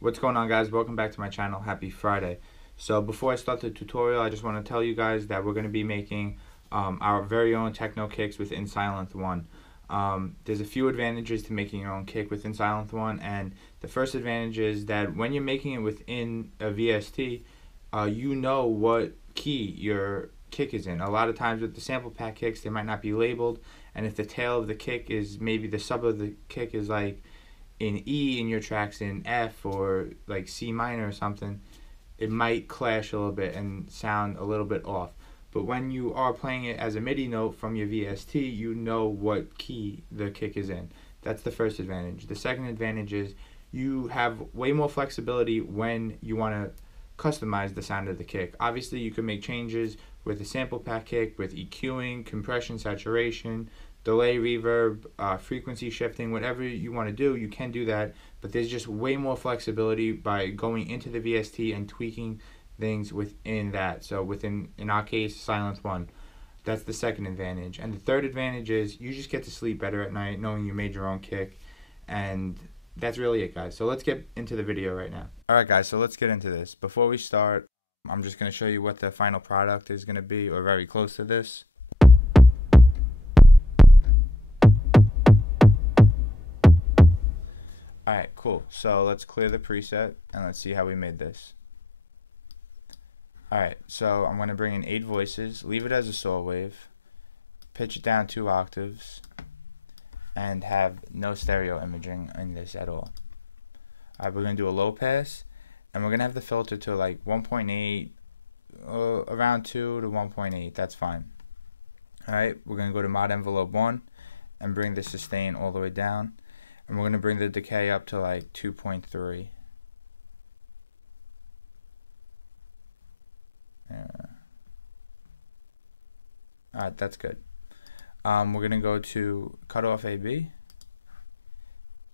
What's going on, guys? Welcome back to my channel. Happy Friday. So before I start the tutorial, I just want to tell you guys that we're going to be making our very own techno kicks within Sylenth1. There's a few advantages to making your own kick within Sylenth1, and the first advantage is that when you're making it within a VST, you know what key your kick is in. A lot of times with the sample pack kicks, they might not be labeled, and if the tail of the kick is, maybe the sub of the kick is like in E and your track's in F or like C minor or something, it might clash a little bit and sound a little bit off. But when you are playing it as a MIDI note from your VST, you know what key the kick is in. That's the first advantage. The second advantage is you have way more flexibility when you want to customize the sound of the kick. Obviously, you can make changes with a sample pack kick, with EQing, compression, saturation, delay, reverb, frequency shifting, whatever you want to do, you can do that, but there's just way more flexibility by going into the VST and tweaking things within that. So within, in our case, Sylenth1. That's the second advantage. And the third advantage is you just get to sleep better at night knowing you made your own kick, and that's really it, guys. So let's get into the video right now. Alright, guys, so let's get into this. Before we start, I'm just going to show you what the final product is going to be, or very close to this. Alright, cool. So let's clear the preset and let's see how we made this. Alright, so I'm going to bring in 8 voices, leave it as a saw wave, pitch it down 2 octaves, and have no stereo imaging in this at all. Alright, we're going to do a low pass, and we're going to have the filter to like 1.8, around 2 to 1.8, that's fine. Alright, we're going to go to mod envelope 1 and bring the sustain all the way down. And we're going to bring the decay up to like 2.3. Alright, that's good. We're going to go to cut off AB.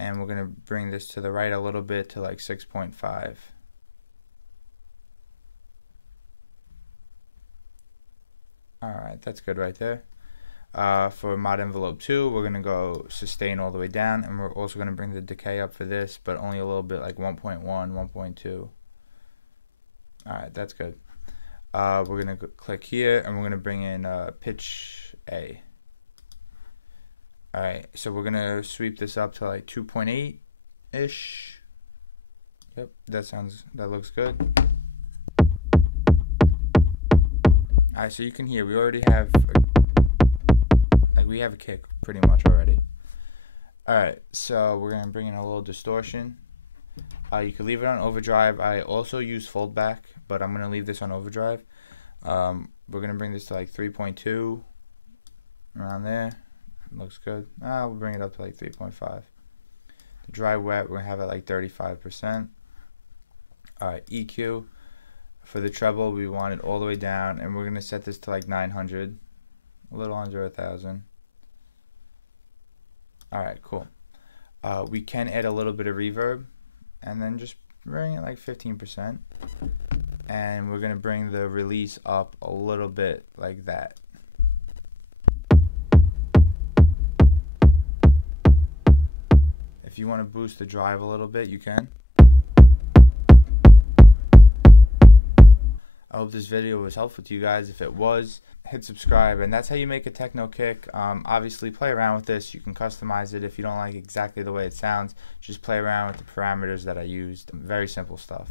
And we're going to bring this to the right a little bit to like 6.5. Alright, that's good right there. For mod envelope 2, we're going to go sustain all the way down, and we're also going to bring the decay up for this, but only a little bit, like 1.1, 1.2. Alright, that's good. We're going to click here, and we're going to bring in pitch A. Alright, so we're going to sweep this up to like 2.8-ish. Yep, that looks good. Alright, so you can hear, we already have we have a kick pretty much already. Alright, so we're going to bring in a little distortion. You can leave it on overdrive. I also use foldback, but I'm going to leave this on overdrive. We're going to bring this to like 3.2, around there. Looks good. We'll bring it up to like 3.5. The dry wet, we're going to have it like 35%. Alright, EQ. For the treble, we want it all the way down, and we're going to set this to like 900. A little under 1,000. Alright, cool. We can add a little bit of reverb, and then just bring it like 15%. And we're going to bring the release up a little bit like that. If you want to boost the drive a little bit, you can. I hope this video was helpful to you guys. If it was, hit subscribe, and that's how you make a techno kick. Obviously, play around with this. You can customize it if you don't like exactly the way it sounds. Just play around with the parameters that I used. Very simple stuff.